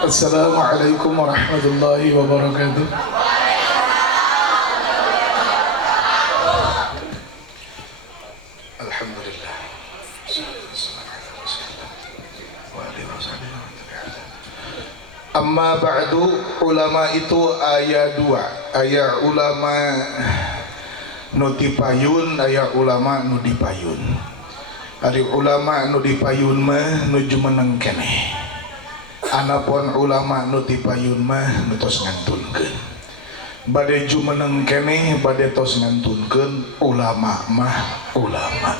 Assalamualaikum warahmatullahi wabarakatuh. Alhamdulillah. Amma ba'du, ulama itu aya dua. Aya ulama nu dipayun, aya ulama nu dipayun. Ari ulama nu dipayun mah nuju meneng keneh. Anapun ulama nu dipayun mah nu tos ngantunkeun. Bade jumeneng keneh bade tos ngantunkeun ulama mah ulama.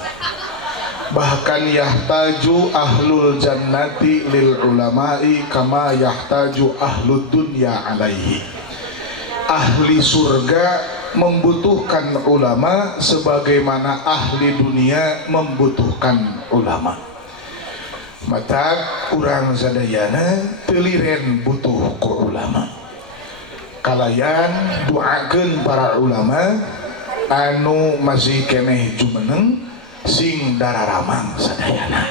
Bahkan yahtaju ahlul jannati lil ulama'i kama yahtaju ahlud dunya alaihi. Ahli surga membutuhkan ulama sebagaimana ahli dunia membutuhkan ulama. Mata urang sadayana teliren butuh ku ulama. Kalayan doakeun para ulama anu masih keneh jumeneng sing dararamang sadayana,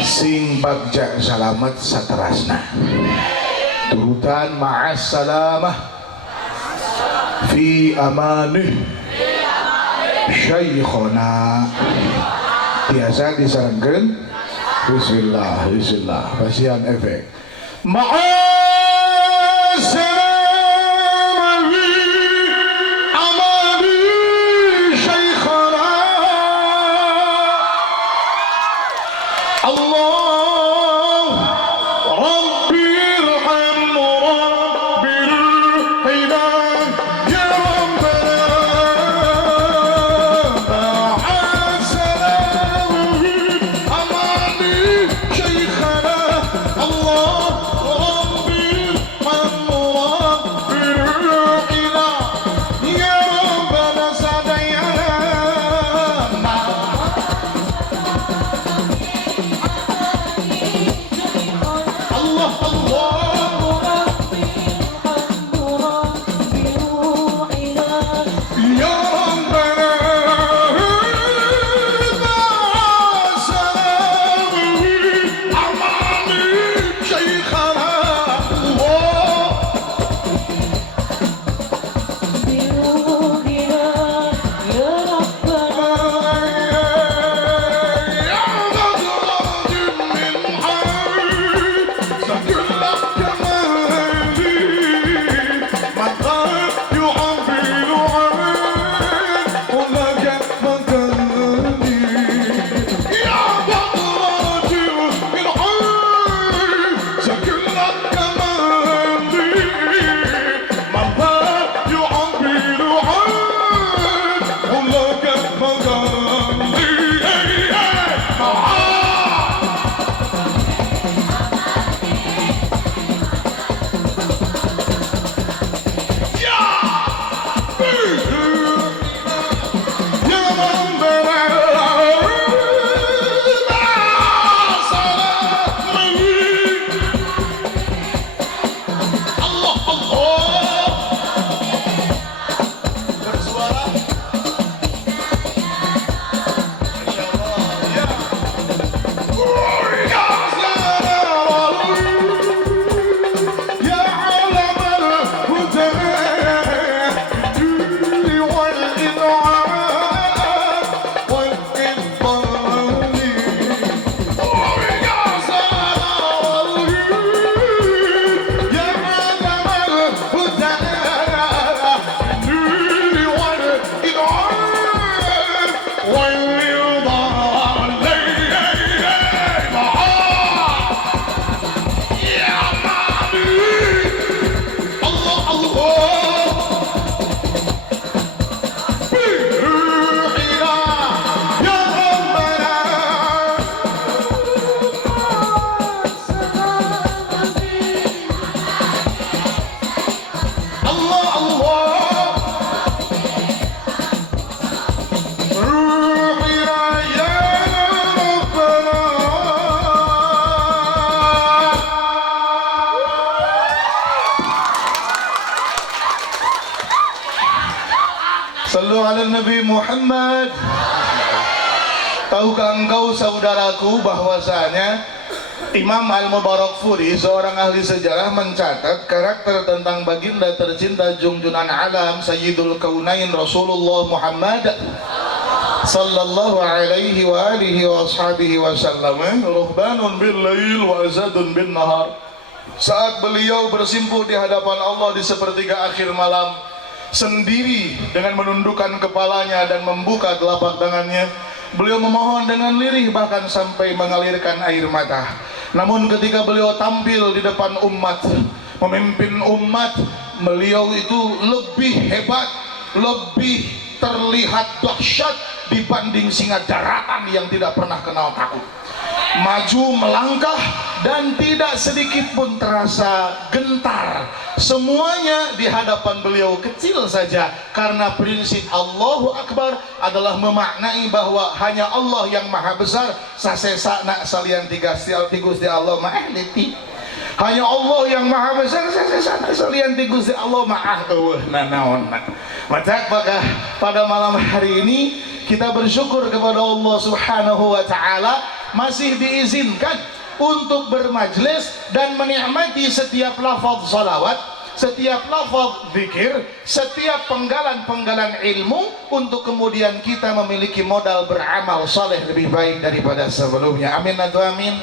sing bagja salamet saterasna, turutan ma'as salamah fi amanih syekhona. Biasa disarengkeun bismillah bismillah pasian efek ma'as salamah fi amanih syekhona. Allah Rabbil Hamd Rabbil Hidayah Ya Rabbana Ma'asalamu Amani Syekhana Allah Rabbil Hamd Rabbil Hidayah Ya Rabbana Sadayana. Sallu ala Nabi Muhammad. Tahukah engkau saudaraku bahwasanya Imam Al-Mubarakfuri, seorang ahli sejarah, mencatat karakter tentang baginda tercinta junjunan alam Sayyidul Kaunain Rasulullah Muhammad sallallahu alaihi wa alihi wa ashabihi wasallam, ruhbanun bil lail wa azadun bin nahar. Saat beliau bersimpuh di hadapan Allah di sepertiga akhir malam, sendiri dengan menundukkan kepalanya dan membuka telapak tangannya, beliau memohon dengan lirih bahkan sampai mengalirkan air mata. Namun ketika beliau tampil di depan umat, memimpin umat, beliau itu lebih hebat, lebih terlihat dahsyat dibanding singa daratan yang tidak pernah kenal takut. Maju melangkah dan tidak sedikit pun terasa gentar. Semuanya di hadapan beliau kecil saja, karena prinsip Allahu Akbar adalah memaknai bahwa hanya Allah yang maha besar. Sasesa nak salian tiga Gusti Allah maha leti. Hanya Allah yang maha besar, sasesa nak salian Gusti Allah maha eueuh nanaon. Maka pada malam hari ini kita bersyukur kepada Allah Subhanahu wa taala masih diizinkan untuk bermajlis dan menikmati setiap lafaz salawat, setiap lafaz zikir, setiap penggalan-penggalan ilmu, untuk kemudian kita memiliki modal beramal saleh lebih baik daripada sebelumnya. Amin atau amin.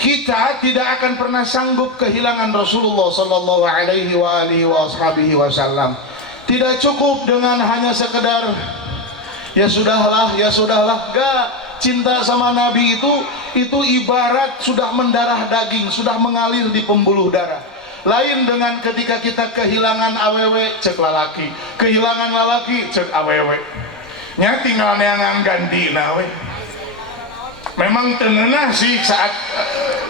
Kita tidak akan pernah sanggup kehilangan Rasulullah sallallahu alaihi wa alihi wasallam. Tidak cukup dengan hanya sekedar ya sudahlah, enggak. Cinta sama Nabi itu ibarat sudah mendarah daging, sudah mengalir di pembuluh darah. Lain dengan ketika kita kehilangan awewe cek lalaki, kehilangan lalaki cek awewe. Nya tinggal neangan ganti nawe. Memang tengenah sih saat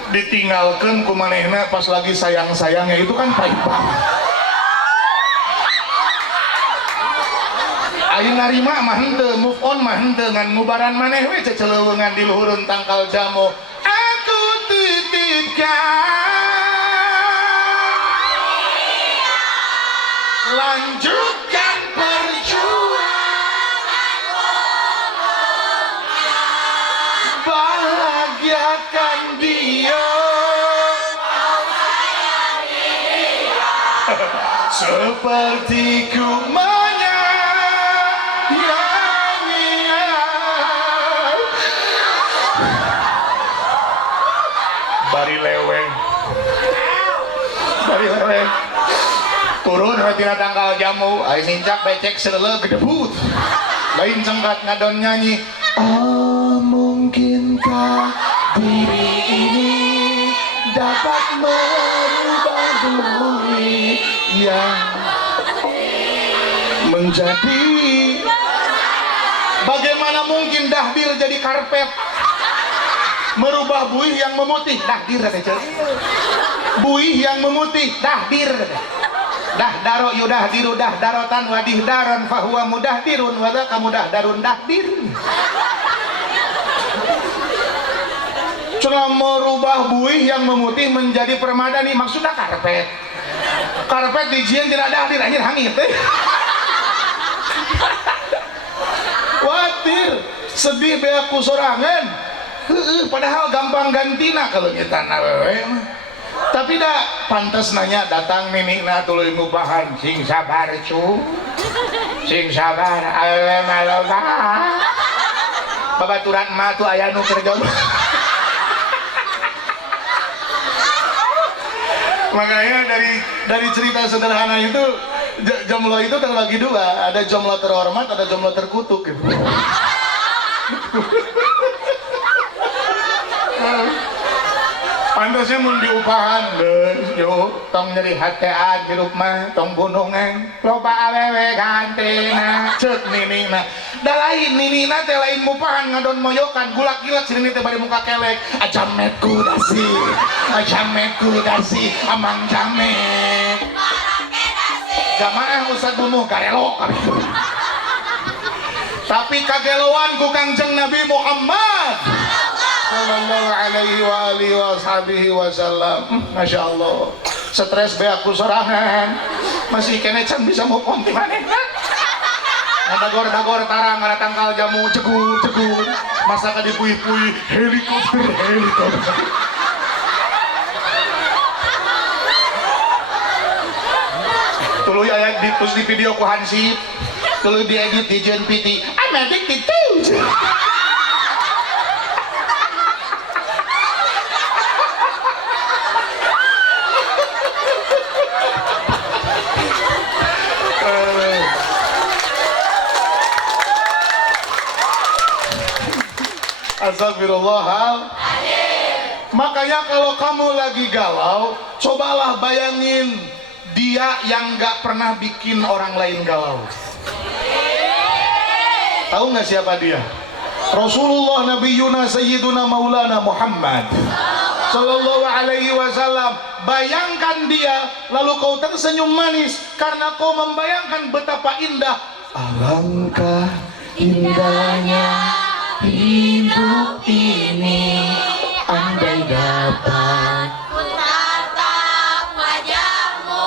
ditinggalkan ku manehna pas lagi sayang-sayangnya, itu kan pahit banget. Ayo narima mah henteu, move on mah henteu, ngan ngubaran maneh we ceceleuweungan di luhureun tangkal jamu. Aku titipkan lanjutkan perjuanganmu, bahagiakan dia, sepertiku turun tina tanggal jamu, ay nincak becek selele gedebut, lain cengkat ngadon nyanyi. Oh, mungkinkah diri ini dapat merubah bumi yang menjadi, bagaimana mungkin dahdir jadi karpet, merubah buih yang memutih, dahdir buih yang memutih, dahdir. Dahdaro yudahdiru dahdarotan wadihdaron fahuwa mudahdirun wadaka mudahdarun dahdir. Cuma merubah buih yang memutih menjadi permadani, maksudnya karpet. Karpet dijieun tidak dahdir anjir hangit teh. Watir, sedih beak kusorangan. Padahal gampang gantina kalau nyetan awewe mah. Tapi dah pantas nanya datang mimikna tuluy ngubahan sing sabar cu, sing sabar awewe maloba babaturan mah tuh aya nu keur jomblo. Makanya dari cerita sederhana itu, jomblo itu terbagi dua, ada jomblo terhormat, ada jomblo terkutuk gitu. Pantasnya mun diupahan geus yo tong nyeri hatean hirup mah tong gunungan loba awewe gantina ceuk ninina da lain ninina teh lain mupahan ngadon moyokan gulak-gilak sini teh bari muka kelek ajametku dasi amang jamet jamaah usah bumuh garelo tapi kageloan ku Kangjeng Nabi Muhammad sallallahu alaihi wa alihi wasallam. Masya Allah, stres be aku sorangan masih kene can bisa move on ti manehna. Dagor-dagor tarang ada tangkal jamu cegur Masa dipui-pui helikopter. Tuluy aya terus di video ku Hansip, tuluy diedit di JNPT. I'm addicted too. Astagfirullah. Makanya kalau kamu lagi galau, cobalah bayangin dia yang gak pernah bikin orang lain galau. Tahu gak siapa dia? Rasulullah Nabiyuna Sayyiduna Maulana Muhammad Sallallahu Alaihi Wasallam. Bayangkan dia, lalu kau tersenyum manis karena kau membayangkan betapa indah. Alangkah indahnya hidup ini, andai dapat ku tatap wajahmu,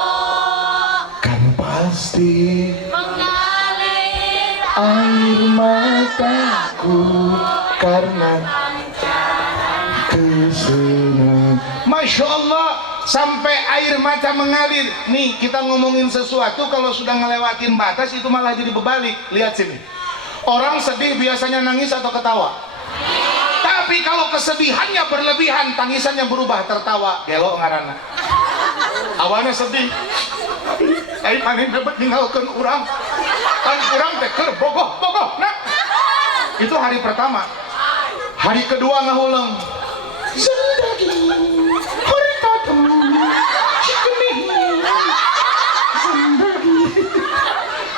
kan pasti mengalir air mataku karena kesenangan. Masya Allah, sampai air mata mengalir. Nih kita ngomongin sesuatu, kalau sudah ngelewatin batas itu malah jadi berbalik. Lihat sini, orang sedih biasanya nangis atau ketawa? Tapi kalau kesedihannya berlebihan, tangisannya berubah tertawa. Gelo ngaranna. Awalnya sedih, ai paling dapat ninggalkan orang, kan orang teh keur bogoh-bogoh. Nah, itu hari pertama. Hari kedua ngahuleng. Zendagi, hari tadem, cikeni, zendagi.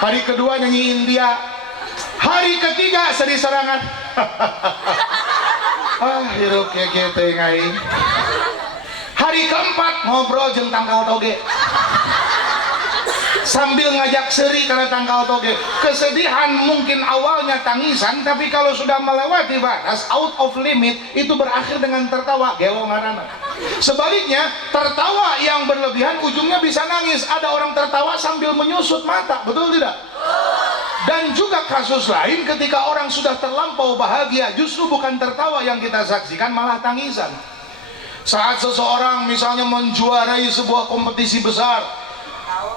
Hari kedua nyanyiin dia. Hari ketiga sedih serangan. Hirup gitu ngai. Hari keempat ngobrol jeung tangkal toge, sambil ngajak seri karena tangkal toge. Kesedihan mungkin awalnya tangisan, tapi kalau sudah melewati batas out of limit itu berakhir dengan tertawa. Gelo ngaranna. Sebaliknya, tertawa yang berlebihan ujungnya bisa nangis. Ada orang tertawa sambil menyusut mata, betul tidak? Dan juga kasus lain, ketika orang sudah terlampau bahagia, justru bukan tertawa yang kita saksikan, malah tangisan. Saat seseorang misalnya menjuarai sebuah kompetisi besar,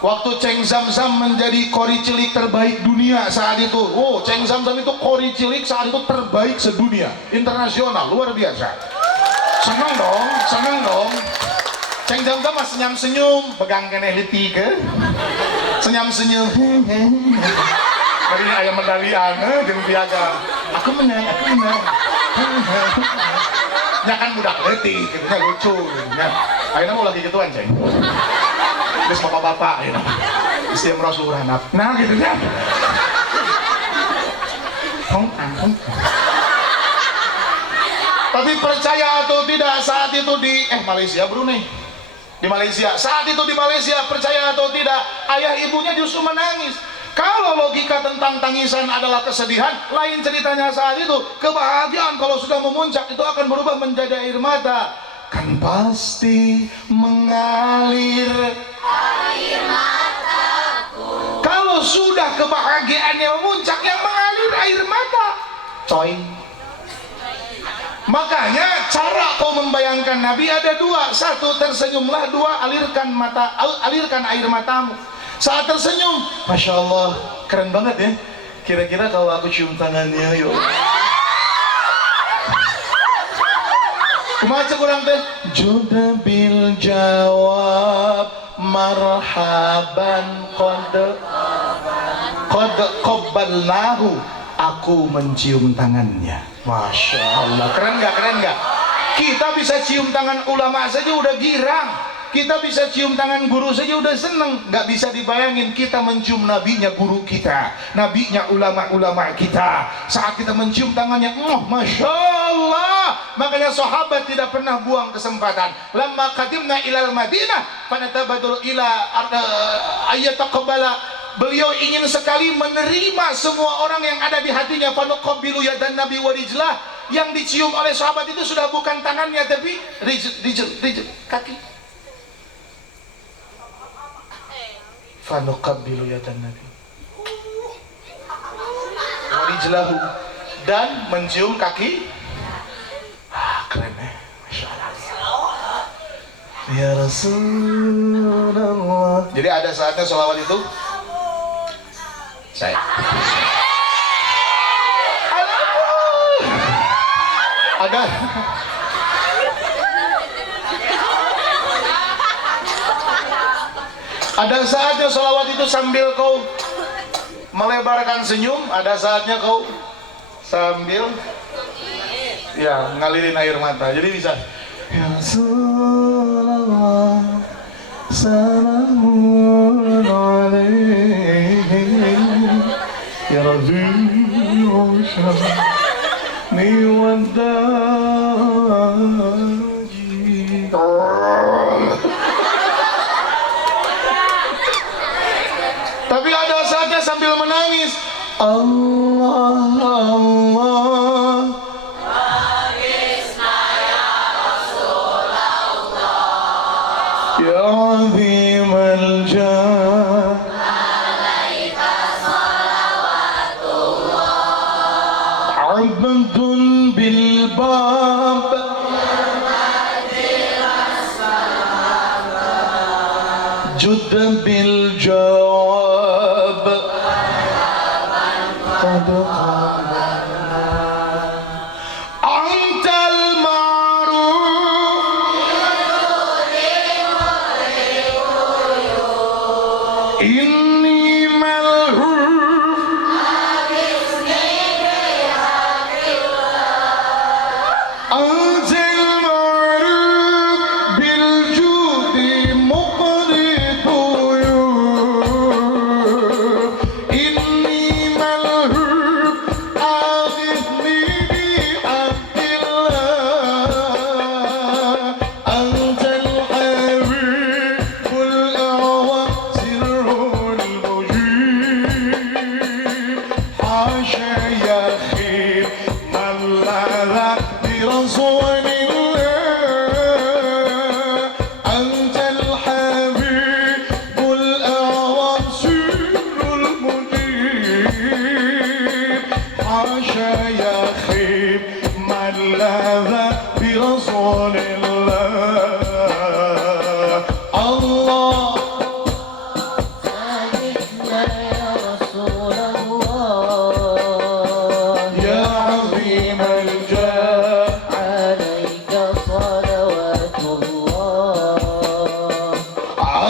waktu Ceng Zamzam menjadi kori cilik terbaik dunia saat itu. Oh, Ceng Zamzam itu kori cilik saat itu terbaik sedunia, internasional, luar biasa. Senang dong. Ceng Zamzam masih senyum-senyum, pegang kene hiti ke, senyum-senyum. Hari ini ayam medalian, jeung piagam. Aku menang. Nya kan budak leutik, gitu nya lucu. Nya, ayeuna mau lagi gituan, Ceng. Geus bapak-bapak ayeuna. Istiam Rasul Ranap. Nah, gitu nya. Tapi percaya atau tidak, saat itu di Malaysia, Brunei. Di Malaysia, saat itu di Malaysia, percaya atau tidak, ayah ibunya justru menangis. Kalau logika tentang tangisan adalah kesedihan, lain ceritanya saat itu. Kebahagiaan kalau sudah memuncak itu akan berubah menjadi air mata. Kan pasti mengalir air mataku. Kalau sudah kebahagiaannya memuncak, yang mengalir air mata, coy. Makanya cara kau membayangkan Nabi ada dua. Satu, tersenyumlah. Dua, alirkan air matamu. Saat tersenyum, Masya Allah, keren banget ya. Kira-kira kalau aku cium tangannya, yuk. Kumaha cek urang teh? Joda bil jawab marhaban qad qabbalnahu. Aku mencium tangannya. Masya Allah, keren nggak? Kita bisa cium tangan ulama saja udah girang. Kita bisa cium tangan guru saja udah seneng. Nggak bisa dibayangin kita mencium nabinya guru kita, nabinya ulama-ulama kita. Saat kita mencium tangannya, Masya Allah. Makanya sahabat tidak pernah buang kesempatan. Lamma qadimna ilal Madinah fanatabadul ila ayyataqabbala. Beliau ingin sekali menerima semua orang yang ada di hatinya. Fanuqabbilu yadan nabi wa rijlah. Yang dicium oleh sahabat itu sudah bukan tangannya, tapi rijl, kaki. Fanuqabbilu yadan nabi wa rijlahu. dan mencium kaki. Keren ya, Masya Allah. Ya Rasulullah. Jadi ada saatnya sholawat itu saya ada saatnya sholawat itu sambil kau melebarkan senyum, ada saatnya kau sambil ya ngalirin air mata. Jadi bisa ya Rasulullah salamun alaihi ya Rasulullah ni wadaji. Tapi ada saatnya sambil menangis. Allah Allah ya azim al-jah alaika salawatullah abdun bil bab jud bil jawab qad antal ma'ruf inni malhuf antal ma'ruf bil judi muqridu inni malhuf aghithni bi abdillah antal habibul a'wa sirrul mujib hasha ya khib man ladha bi rasulillah antal habibul a'wa sirrul mujib hasha ya khib man ladha bi rasulillah. Allah ya azim al-jah Allah Allah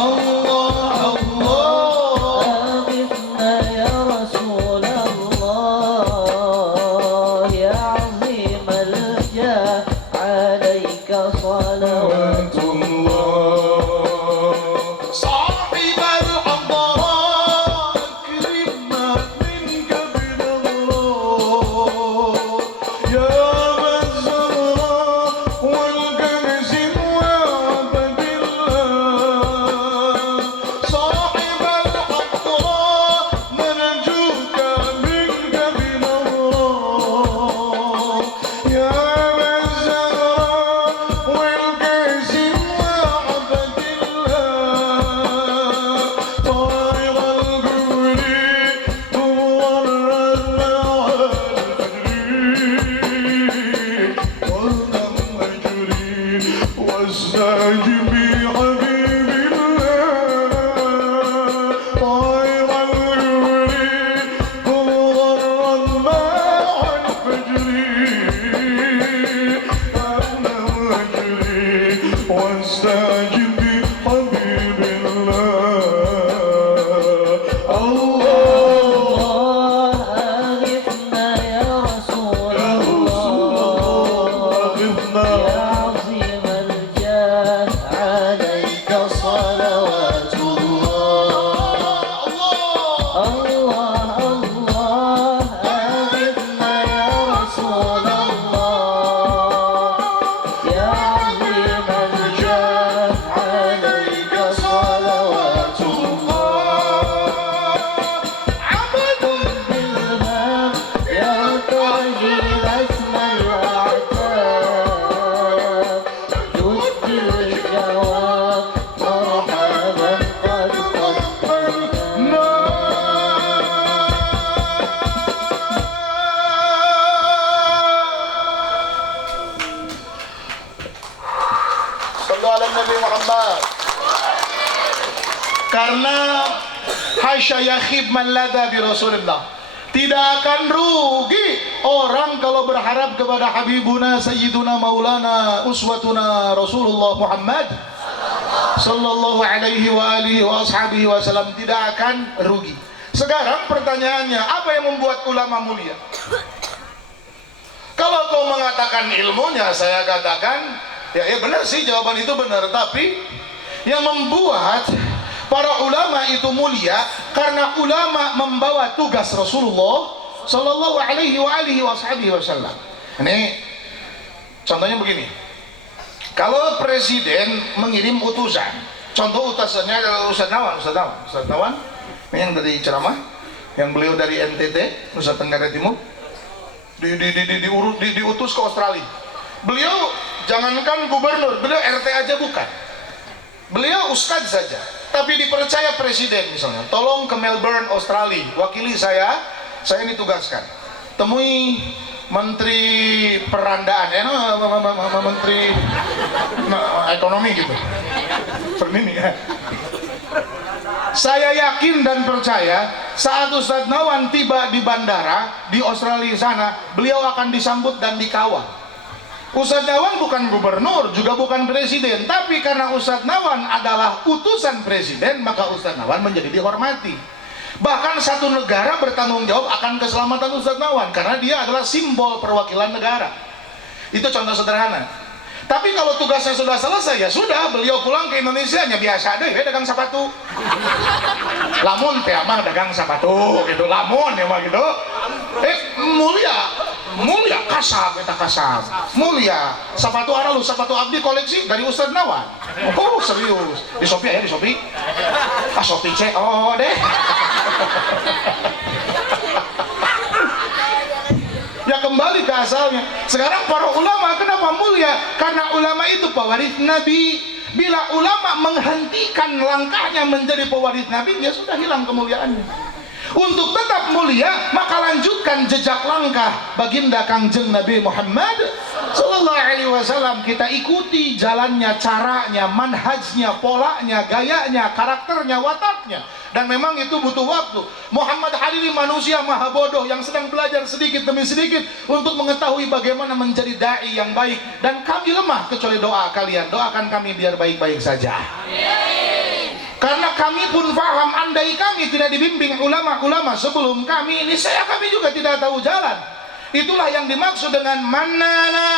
صاحب الحضارة أكرمنا منك بالله يا أبا الزهراء والكنز وعبد الله صاحب الحضارة نرجوك منك بالله يا أبا الزهراء والكنز وعبد الله طائر الجبر تورد مع الفجر والنم أجري واستجب حبيب الله طائر الجبر تورد مع الفجر والنم أجري واستجب حبيب الله الله أغثنا يا رسول يا رسول الله أغثنا عظيم الجاه عليك صلوات الله الله الله أغثنا يا رسول الله يا عظيم الجاه Nabi Muhammad. Karena hasya yakhib man lada bi Rasulillah. Tidak akan rugi orang kalau berharap kepada Habibuna Sayyiduna Maulana Uswatuna Rasulullah Muhammad sallallahu alaihi wa alihi wa ashabihi wasallam, tidak akan rugi. Sekarang pertanyaannya, apa yang membuat ulama mulia? Kalau kau mengatakan ilmunya, saya katakan ya benar sih, jawaban itu benar. Tapi yang membuat para ulama itu mulia karena ulama membawa tugas Rasulullah sallallahu alaihi wa alihi wasallam. Ini contohnya begini. Kalau presiden mengirim utusan, contoh utusannya adalah Ustaz Nawan, ini yang dari ceramah, yang beliau dari NTT, Nusa Tenggara Timur, diutus ke Australia. Beliau jangankan gubernur, beliau RT aja bukan. Beliau ustadz saja, tapi dipercaya presiden misalnya, tolong ke Melbourne, Australia, wakili saya ditugaskan, temui menteri perandaan, menteri ekonomi gitu, ini ya. Saya yakin dan percaya saat Ustadz Nawan tiba di bandara di Australia sana, beliau akan disambut dan dikawal. Ustadz Nawan bukan gubernur, juga bukan presiden, tapi karena Ustadz Nawan adalah utusan presiden, maka Ustadz Nawan menjadi dihormati. Bahkan satu negara bertanggung jawab akan keselamatan Ustadz Nawan karena dia adalah simbol perwakilan negara. Itu contoh sederhana. Tapi kalau tugasnya sudah selesai, ya sudah, beliau pulang ke Indonesia, nya biasa deh, dagang sepatu. Lamun teh mah dagang sepatu gitu, lamun ya mah gitu. Mulia kasab, kita kasab. Mulia, sepatu lu, sepatu abdi koleksi dari Ustadz Nawan. Oh serius, di Shopee ya, di Shopee. Shopee cek, oh deh. Ya kembali ke asalnya. Sekarang para ulama kenapa mulia? Karena ulama itu pewaris Nabi. Bila ulama menghentikan langkahnya menjadi pewaris Nabi, dia sudah hilang kemuliaannya. Untuk tetap mulia, maka lanjutkan jejak langkah baginda Kangjeng Nabi Muhammad sallallahu alaihi wasallam. Kita ikuti jalannya, caranya, manhajnya, polanya, gayanya, karakternya, wataknya. Dan memang itu butuh waktu. Muhammad Halili manusia maha bodoh yang sedang belajar sedikit demi sedikit untuk mengetahui bagaimana menjadi dai yang baik. Dan kami lemah kecuali doa kalian. Doakan kami biar baik-baik saja. Karena kami pun paham, andai kami tidak dibimbing ulama-ulama sebelum kami, ini saya kami juga tidak tahu jalan. Itulah yang dimaksud dengan manana.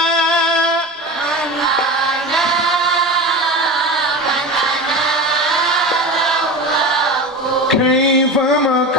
Kaifama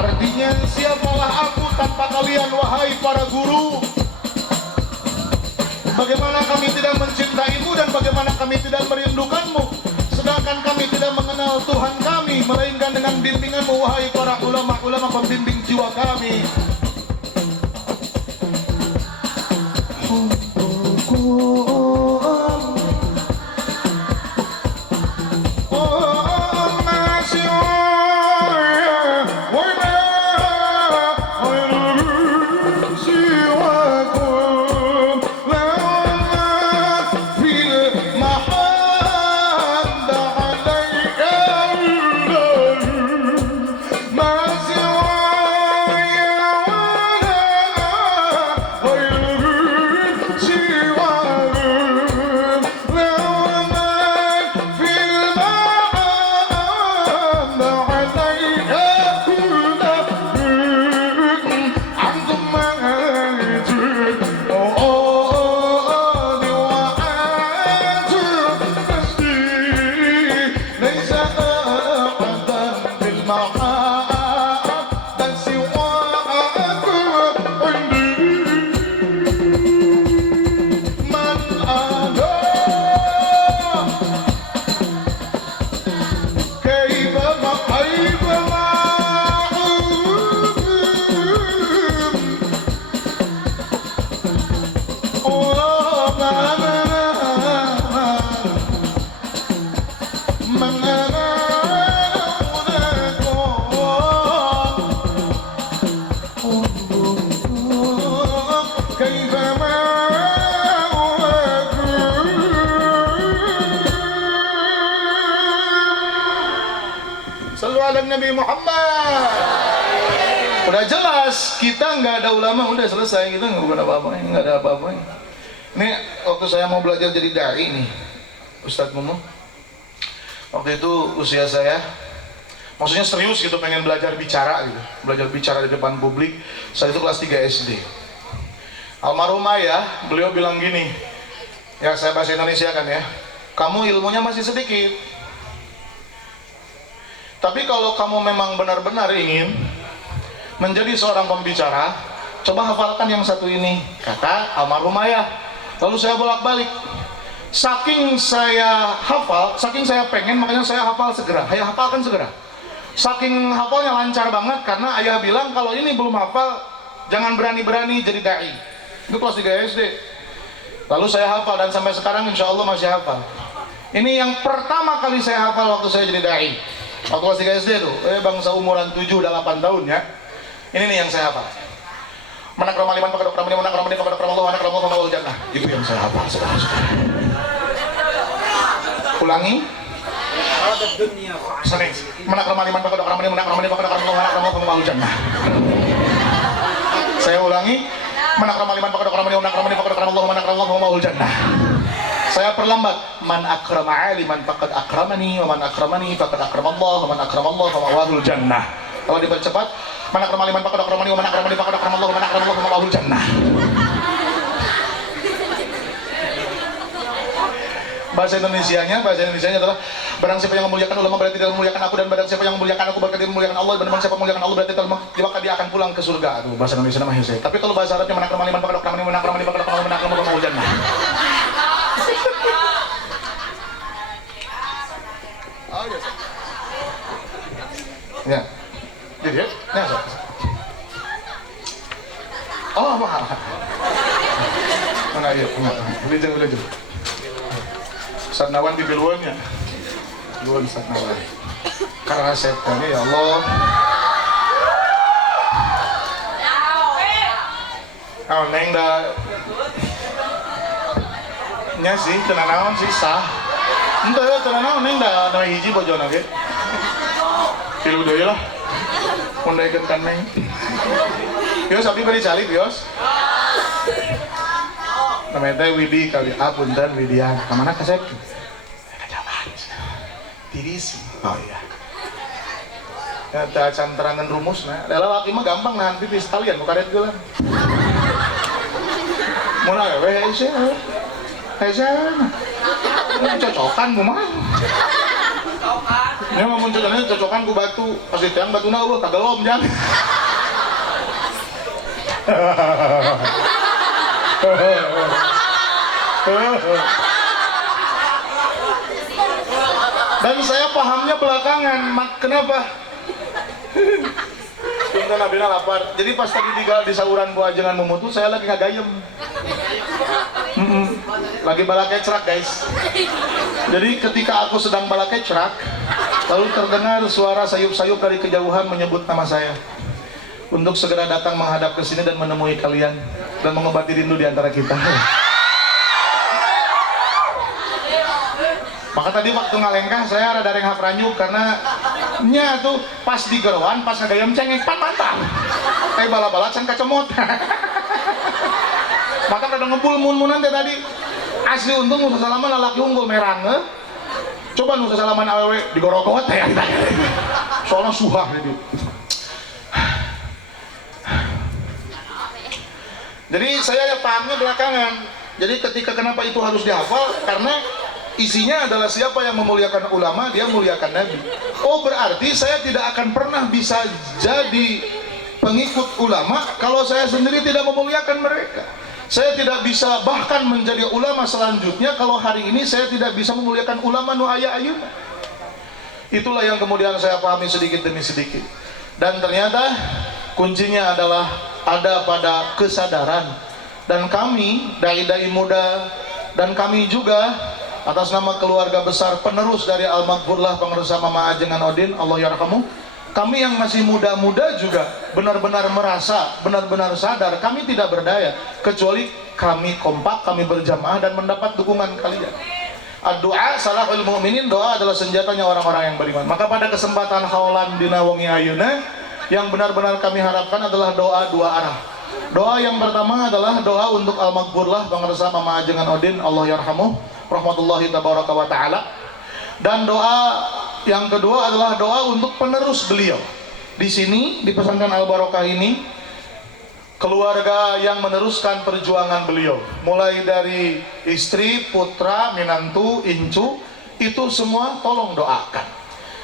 artinya, siapalah aku tanpa kalian wahai para guru. Bagaimana kami tidak mencintaimu dan bagaimana kami tidak merindukanmu, sedangkan kami tidak mengenal Tuhan kami, melainkan dengan bimbinganmu wahai para ulama-ulama pembimbing jiwa kami. Nabi Muhammad. Udah jelas, kita nggak ada ulama, udah selesai, kita nggak ada apa-apa, nggak ada apa-apa. Ini waktu saya mau belajar jadi dai nih, Ustadz Mumu. Waktu itu usia saya, maksudnya serius gitu, pengen belajar bicara gitu, belajar bicara di depan publik. Saya itu kelas 3 SD. Almarhum ayah, beliau bilang gini, ya saya bahasa Indonesia kan ya, kamu ilmunya masih sedikit, tapi kalau kamu memang benar-benar ingin menjadi seorang pembicara, coba hafalkan yang satu ini, kata almarhum ayah. Lalu saya bolak-balik, saking saya hafal, saking saya pengen, makanya saya hafal segera, ayah hafalkan segera. Saking hafalnya lancar banget, karena ayah bilang kalau ini belum hafal, jangan berani-berani jadi dai. Itu kelas 3 SD. Lalu saya hafal, dan sampai sekarang insya Allah masih hafal. Ini yang pertama kali saya hafal waktu saya jadi dai. Waktu kelas 3 SD tuh, bangsa umuran 7-8 tahun ya. Ini nih yang saya hafal. Manak ramaliman pakadok ramani, manak ramani pakadok ramallah, manak ramallah pemawal jannah. Itu yang saya hafal sekarang. Ulangi. Sering. Manak ramaliman pakadok ramani, manak ramani pakadok ramallah, manak ramallah pemawal jannah. Saya ulangi. Manak ramaliman pakadok ramani, manak ramani pakadok ramallah, manak ramallah pemawal jannah. Saya perlambat. Man akrama aliman faqad akramani, wa man akramani faqad akramallah, wa man akramallah famawahul jannah. Kalau dipercepat, man akrama aliman faqad akramani, wa man akramani faqad akramallah, wa man akramallah famawahul jannah. Bahasa Indonesianya adalah barang siapa yang memuliakan ulama berarti dia memuliakan aku, dan barang siapa yang memuliakan aku berarti dia memuliakan Allah, dan barang siapa memuliakan Allah berarti maka dia akan pulang ke surga. Itu bahasa Indonesia namanya saya. Tapi kalau bahasa Arabnya man akrama aliman faqad akramani, wa man akramani faqad akramallah, wa man akramallah famawahul jannah. Oh iya. Ya. Jadi ya. Oh, mahal. Mana dia? Belajar. Satnawan di Bilwonnya. Bilwon Satnawan. Karena setannya ya Allah. Oh, neng dah. Nya sih, tenanawan sih sah. Entah ya, tenanawan neng dah ada hiji bojona ge. Pilu deui lah. Mun daekeun kan neng. Yos abdi bari salib yos. Namanya teh Widi kali apunten Widian. Ka mana kasep? Ka jaman. Tiris. Oh iya. Ya teh acan terangan rumusna. Da lalaki mah gampang nahan pipis talian ku karet geulan. Mun awewe hese. Hese. Cocokan kumaha? Ini mah mun cocokan ku batu, pasti tiang batuna eueuh kagelom jang. Dan saya pahamnya belakangan, kenapa? Tunggu nabina lapar. Jadi pas tadi di sauran ku ajengan memutu, saya lagi ngagayem. Lagi balakecrak guys. Jadi ketika aku sedang balakecrak, lalu terdengar suara sayup-sayup dari kejauhan menyebut nama saya untuk segera datang menghadap ke sini dan menemui kalian dan mengobati rindu di antara kita. Maka tadi waktu ngalengkah saya rada renghap ranyuk karena nya tuh pas di geroan pas ngagayam cengeng pan mantap. Kayak bala-bala can kacamot. Maka rada ngebul-mun-munan teh tadi. Asli untung nusa salaman lalaki unggul merang. Coba nusa salaman awewe digorokot teh kita. Soalnya suhah jadi. Jadi saya pahamnya belakangan. Jadi ketika kenapa itu harus dihafal? Karena isinya adalah siapa yang memuliakan ulama, dia muliakan Nabi. Oh berarti saya tidak akan pernah bisa jadi pengikut ulama kalau saya sendiri tidak memuliakan mereka. Saya tidak bisa bahkan menjadi ulama selanjutnya kalau hari ini saya tidak bisa memuliakan ulama nu aya ayeuna. Itulah yang kemudian saya pahami sedikit demi sedikit. Dan ternyata kuncinya adalah ada pada kesadaran. Dan kami, dai-dai muda, dan kami juga atas nama keluarga besar penerus dari Al-Maghfurlah Pengerusa Mama Ajengan Odin, Allah yarhamu, kami yang masih muda-muda juga benar-benar merasa, benar-benar sadar kami tidak berdaya kecuali kami kompak, kami berjamaah dan mendapat dukungan kalian. Doa salahul mu'minin, doa adalah senjatanya orang-orang yang beriman. Maka pada kesempatan haulan dina wengi ayeuna yang benar-benar kami harapkan adalah doa dua arah. Doa yang pertama adalah doa untuk al-maghfurlah pangarsa Mama Ajengan Odin, Allah yarhamuh, rahmatullahi tabaraka wa taala. Dan doa yang kedua adalah doa untuk penerus beliau. Di sini di pesantren Al-Barokah ini keluarga yang meneruskan perjuangan beliau, mulai dari istri, putra, minantu, incu, itu semua tolong doakan.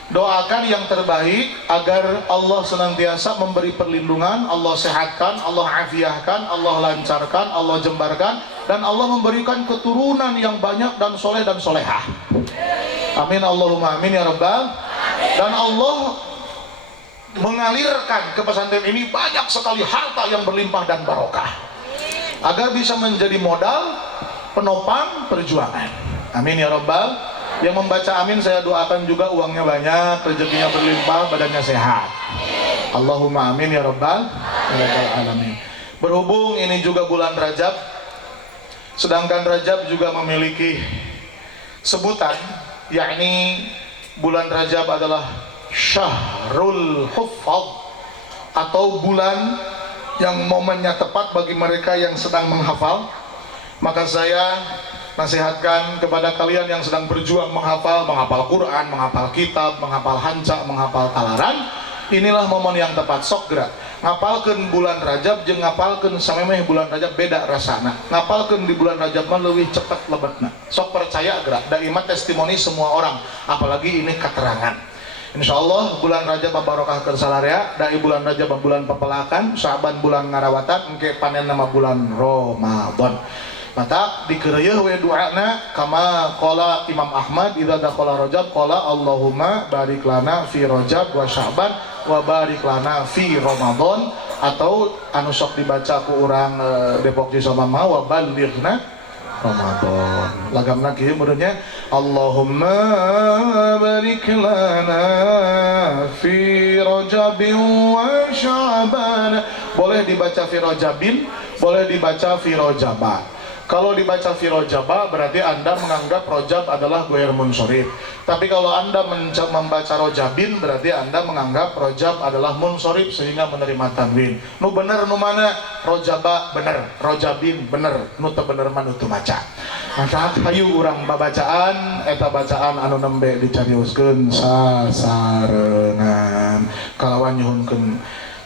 Doakan yang terbaik agar Allah senantiasa memberi perlindungan, Allah sehatkan, Allah afiahkan, Allah lancarkan, Allah jembarkan, dan Allah memberikan keturunan yang banyak dan soleh dan solehah. Amin Allahumma amin ya rabbal. Dan Allah mengalirkan ke pesantren ini banyak sekali harta yang berlimpah dan barokah agar bisa menjadi modal penopang perjuangan. Amin ya rabbal. Yang membaca amin saya doakan juga uangnya banyak, rezekinya berlimpah, badannya sehat. Allahumma amin ya rabbal alamin. Berhubung ini juga bulan Rajab, sedangkan Rajab juga memiliki sebutan, yakni bulan Rajab adalah Syahrul Huffaz, atau bulan yang momennya tepat bagi mereka yang sedang menghafal. Maka saya nasihatkan kepada kalian yang sedang berjuang menghafal Quran, menghafal kitab, menghafal hanca, menghafal talaran, inilah momen yang tepat. Sok gerak ngapalkeun bulan Rajab jeung ngapalkeun samemeh bulan Rajab beda rasana. Ngapalkeun di bulan Rajab mah leuwih cepet lebetna. Sok percaya gerak, da iman testimoni semua orang, apalagi ini keterangan. Insyaallah bulan Rajab barokah keur salarea, dari bulan Rajab bulan pepelakan, Syaban bulan ngarawatan, engke panen nama bulan Ramadan. Mata dikeureuh we doana kama qala Imam Ahmad idza dakhala Rajab qala Allahumma barik lana fi Rajab wa Syaban wa barik lana fi Ramadan, atau anu sok dibaca ku urang Depok Cisomang wa balighna Ramadan. Lagamna kieu meureunnya Allahumma barik lana fi Rajabin wa Sya'ban. Boleh dibaca fi Rajabin, boleh dibaca fi Rajaba. Kalau dibaca fi Rajaba berarti Anda menganggap Rajab adalah ghair munsorif. Tapi kalau Anda membaca Rajabin berarti Anda menganggap Rajab adalah munsorif sehingga menerima tanwin. Nu bener nu mana? Rajaba bener, Rajabin bener, nu teu bener mah nu teu maca. Maka hayu urang babacaan eta bacaan anu nembe dicarioskeun sasarengan kalawan nyuhunkeun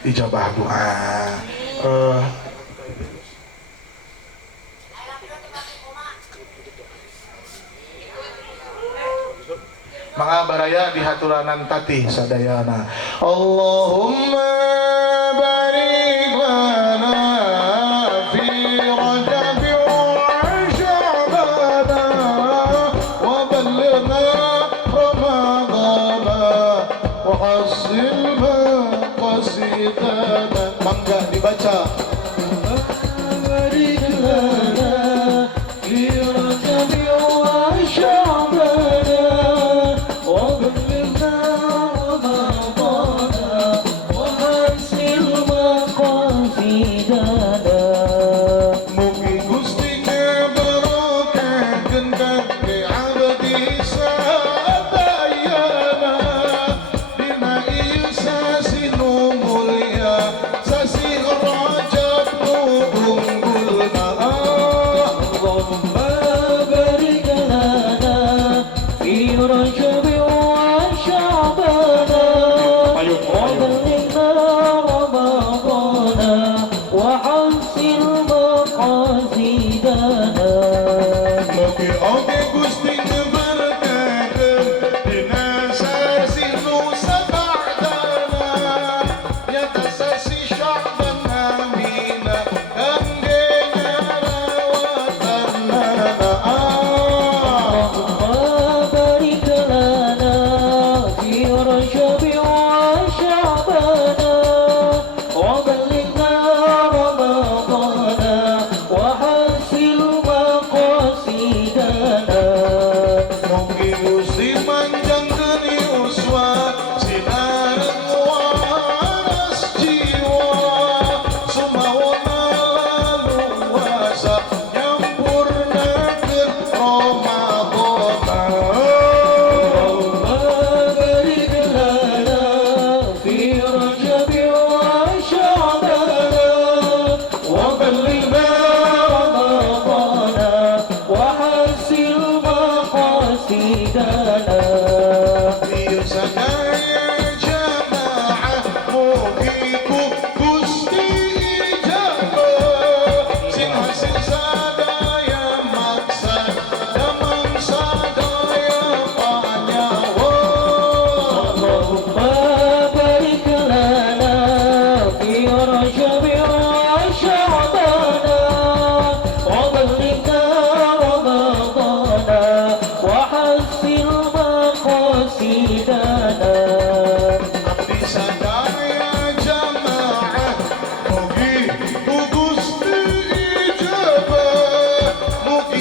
ijabah doa. Mangga baraya di haturanan tatih sadayana. Allahumma barik lana fi Rajab wa Sya'ban wa ballighna Ramadan wa hasil maqasidana. Mangga dibaca. Barik lana fi Rajab wa Sya'ban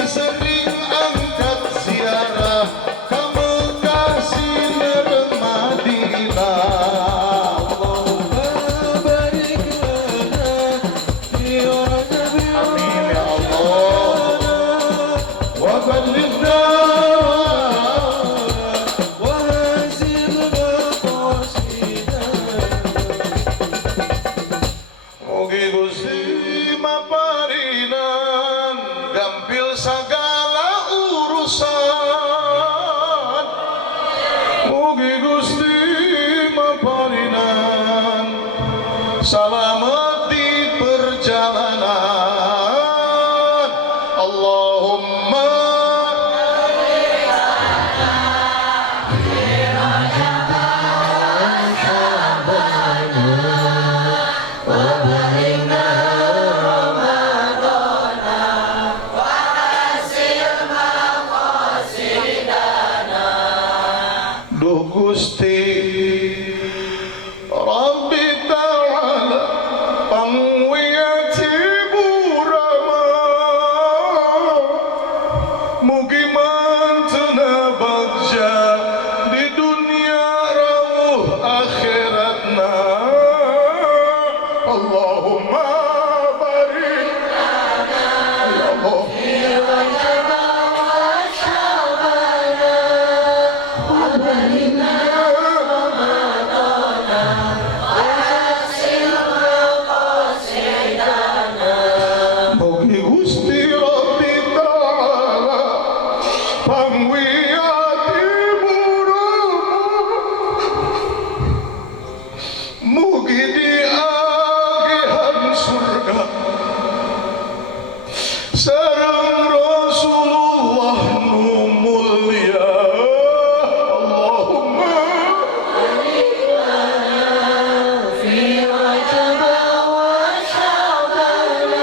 sering angkat ziarah ka Mekah sinereung Madinah. Allahumma barik lana fi Rajab Amin ya Allah. Wa ballighna wa hasil maqasidana. mugi Gusti maparinan gampil sagala urusan. Mugi Gusti maparinan salamet di perjalanan. Allahumma Duh Gusti Rabbi Ta'ala pangwiyati burama mugi mantena bagja di dunia rawuh akhiratna. Allahumma barik ya Allah. Mugi Gusti Rabbi Ta'ala pangwiyati burama mugi di agihan surga sareng Rasulullah nu mulia. Allahumma في رجب وشعبان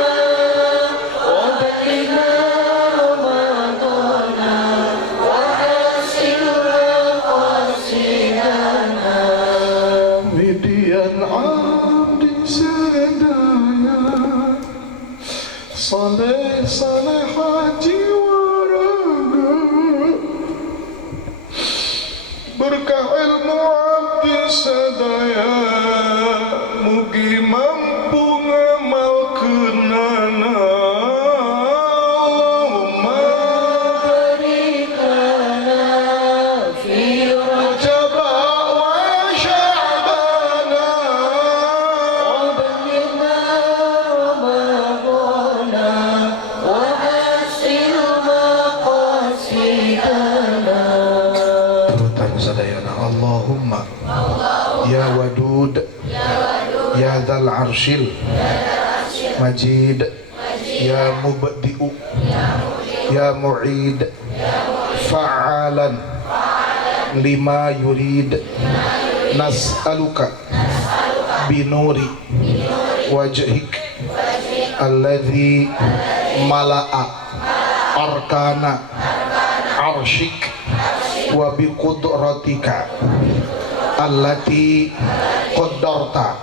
وبلغنا رمضان وحسن مقاصدنا. Midian abdi sadaya saleh saleh haji waraga berkah ilmu abdi sadaya mugi mampu ngamalkeunana. Allahumma بارك لنا في رجب jaba wa sya'bana وبلغنا رمضان وحسن مقاصدنا. Turutan sadayana Allahumma ya wadud ya dzal arsyil majid ya mubdi'u ya mu'id fa'alan lima yurid nas'aluka binuri wajhik alladhi mala'a arkana arsyik wa biqudratika allati qaddarta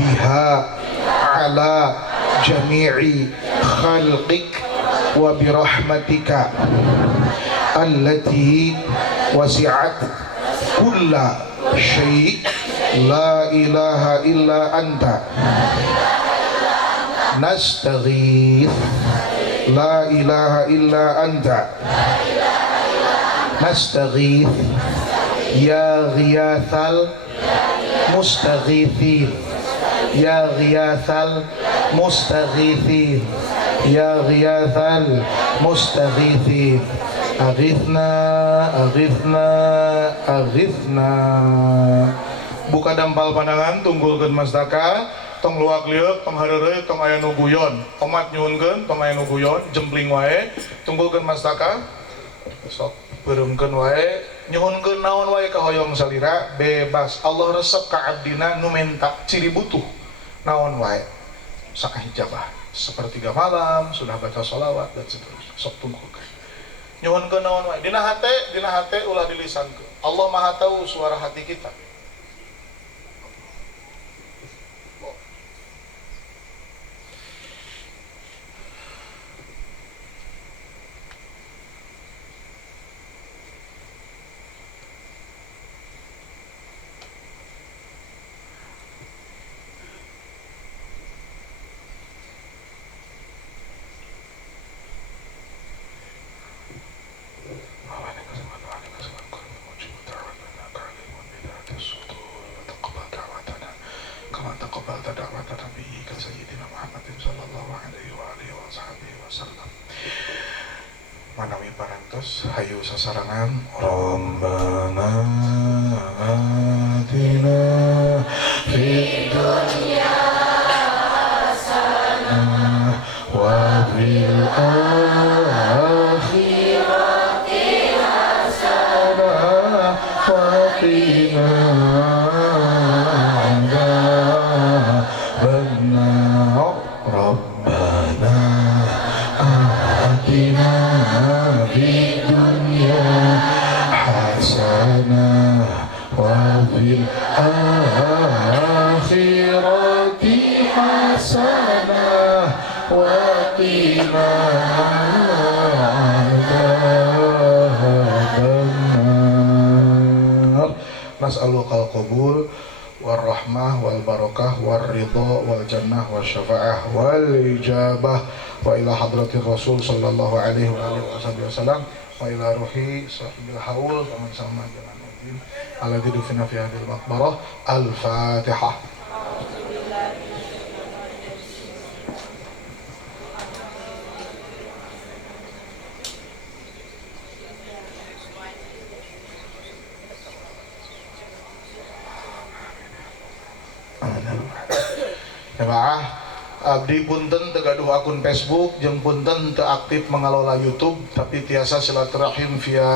biha ala jami'i khalqik wa birahmatika allati wasi'at kulla syai' la ilaha illa anta nastaghith la ilaha illa anta nastaghith ya ghiyathal mustaghithin ya ghiyathal mustaghithin ya ghiyathal mustaghithin aghithna aghithna aghithna. Buka dampal pandangan tunggulkeun mastaka tong luak liuk tong hareureuy tong aya nu guyon omat nyuhunkeun tong aya nu guyon jempling wae tunggulkeun mastaka sok beuremkeun wae nyuhunkeun naon wae ka hoyong salira bebas. Allah resep ka abdina nu menta ciri butuh naon wae sakahijabah sepertiga malam sudah baca sholawat dan seterusnya sok tunggulkeun nyuhunkeun naon wae dina hate ulah dilisankeun. Allah Maha tahu suara hati kita. manawi parantos hayu sasarangan Rabbana atina fid dunya hasanah wa fil akhirati hasanah wa qina adzabannar Rabbana atina fid dunya hasanah wa fil akhirati hasanah wa qina adzabannar. Nas'alukal qabul wal rahmah wal barakah wal ridha wal jannah wal syafa'ah wal ijabah wa ila hadratir rasul sallallahu alaihi wa alihi wasallam wa ila ruhi sahibil haul wa man sama jalaluddin alladzi dufina fi hadhihi al-maqbarah. Al-Fatihah. Jemaah, abdi punten teu gaduh akun Facebook jeung punten teu aktif mengelola YouTube, tapi tiasa silaturahim via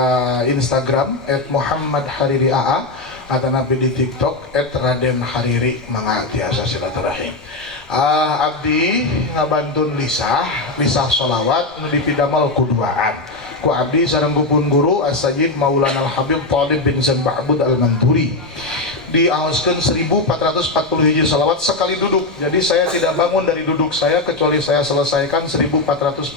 Instagram @muhammadhaririaa atanapi di TikTok @radenhariri mangga tiasa silaturahim. Abdi ngabantun lisah sholawat nu dipidamel kuduaan ku abdi sareng pun guru As-Sayyid Maulana Al-Habib Thalib bin Zain Ba'bud Al-Manturi. Diaoskeun 1440 hiji salawat sekali duduk. Jadi saya tidak bangun dari duduk saya kecuali saya selesaikan 1441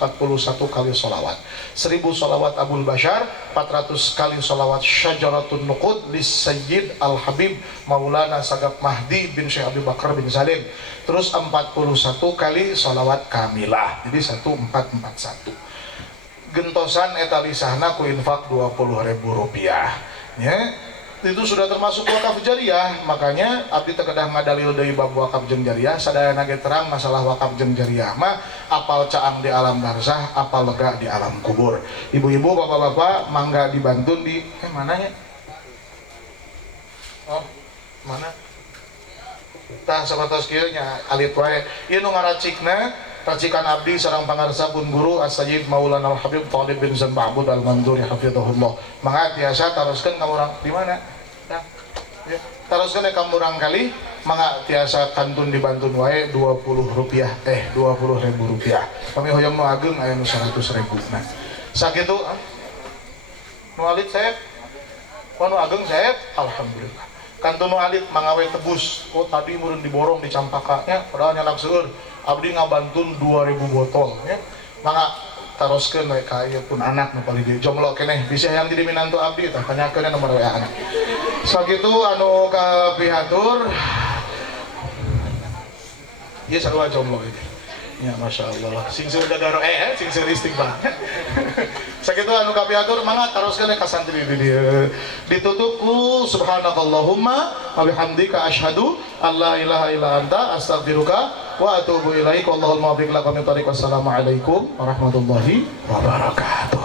kali salawat. 1000 salawat Abul Bashar, 400 kali salawat Syajaratun Nuqud lis Sayyid Al-Habib Maulana Sagap Mahdi bin Syekh Abi Bakar bin Salim. Terus 41 kali salawat Kamilah. Jadi 1441. Gentosan eta lisahna ku infak Rp20.000 ya. Itu sudah termasuk wakaf jariah, makanya abdi terkedah ngadalil deui bab wakaf jeung jariah. Sadayana ge terang masalah wakaf jeung jariah mah apal caang di alam barzah, apal lega di alam kubur. Ibu-ibu, bapak-bapak, mangga dibantun di mananya? Oh, mana? Tah sabatos kieu nya alit wae. Ieu nu ngaracikna racikan abdi sareng pangarsa pun guru As-Sayyid Maulana Al-Habib Thalib bin Zain Ba'bud Al-Manturi hafizahullah. Mangga tiasa taroskeun ka urang di mana? Ya. Taroskeun ka urang kali mangga tiasa kantun dibantun wae Rp20 Rp20.000. Kami hoyong nu ageng aya nu Rp100.000. Nah, sakitu nu alit saeb. Nu ageng saeb alhamdulillah. Kantun nu alit mangga we tebus. Oh tadi meureun diborong di Campaka nya padahal nyanak seueur. Abdi ngabantun 2000 botol ya. Mangga taroskeun we ka ieu pun anak nu paling jomblo keneh bisa yang jadi minantu abdi tah tanyakeun nomor WA anak. Sakitu anu kapihatur ieu sarua jomblo ieu. Ya masyaallah. Sing seueur dadaro sing seueur istighfar. Sakitu anu kapihatur mangga taroskeun ka santri di dieu. Ditutup ku subhanakallahumma wa bihamdika asyhadu alla ilaha illa anta astaghfiruka wa atubu ilaik. Wallahul muwaffiq ila aqwamit thoriq. Wassalamualaikum warahmatullahi wabarakatuh.